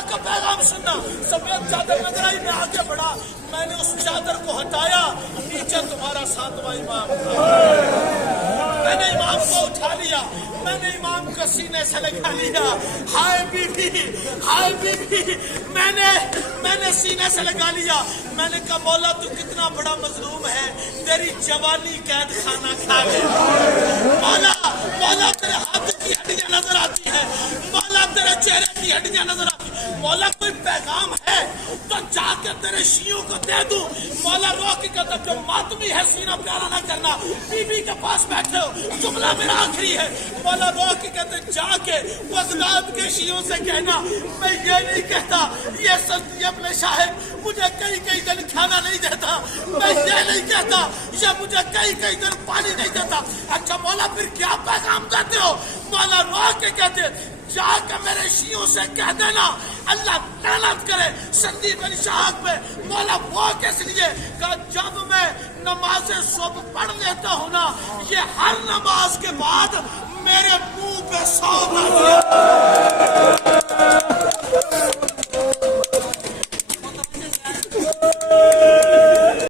مولا کا پیغام سننا. سفید چادر نظر آئی, میں آگے بڑھا, میں نے اس چادر کو ہٹایا, نیچے تمہارا 7واں امام تھا. میں نے امام کو اٹھا لیا, میں نے امام کو سینے سے لگا لیا. ہائے بی بی, ہائے بی بی, میں نے سینے سے لگا لیا. میں نے کہا مولا تو کتنا بڑا مظلوم ہے, تیری جوانی قید خانہ کھا گئی. مولا تیرے ہاتھ کی ہڈیاں نظر آتی ہیں, مولا تیرے چہرے کی ہڈیاں نظر آتی ہیں. مولا کوئی پیغام ہے تو جا کے تیرے شیعوں کو دے دوں. مولا رو کے کہتا جو ماتمی ہے سینہ پیارا نہ کرنا, بی بی کے پاس بیٹھے ہو, جملہ میرا آخری ہے. مولا رو کے کہتے جا کے بغداد کے شیعوں سے کہنا میں یہ نہیں کہتا یہ سستی اپنے صاحب مجھے کئی دن کھانا نہیں دیتا, میں یہ نہیں کہتا یہ مجھے کئی دن پانی نہیں دیتا. اچھا مولا پھر کیا پیغام دیتے ہو؟ مولا رو کے کہتے جا کے میرے شیعوں سے کہہ دینا اللہ لعنت کرے سندیپ علی شاہ پہ. مولا وہ کس لیے کہ جب میں نماز صبح پڑھ لیتا ہوں نا, یہ ہر نماز کے بعد میرے منہ پہ 100 بار